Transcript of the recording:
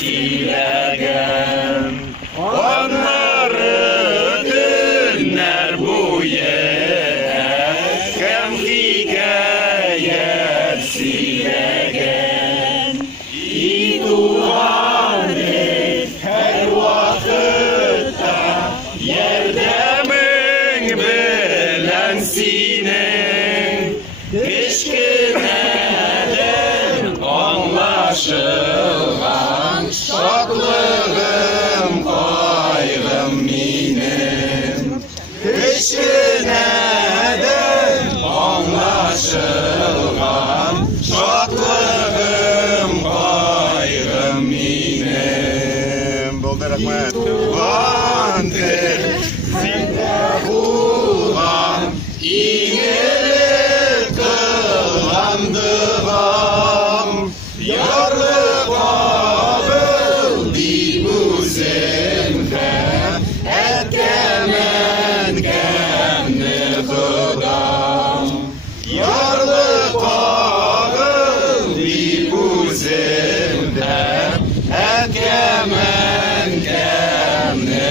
siləgən. Onları günlər boyu həm hikayət siləgən. İduan et hər vaxtda yerdəmin bilən sinin. Eşkinədən anlaşılğan şadlığım, qaygım minim. Eşkinədən anlaşılğan şadlığım, qaygım minim. Bolda rəhmət. Vandır səndə bulğan İğnelik kılandığım yarlı kabul bir buzimde etkemen gemni kıdam. Yarlı kabul bir buzimde etkemen gemni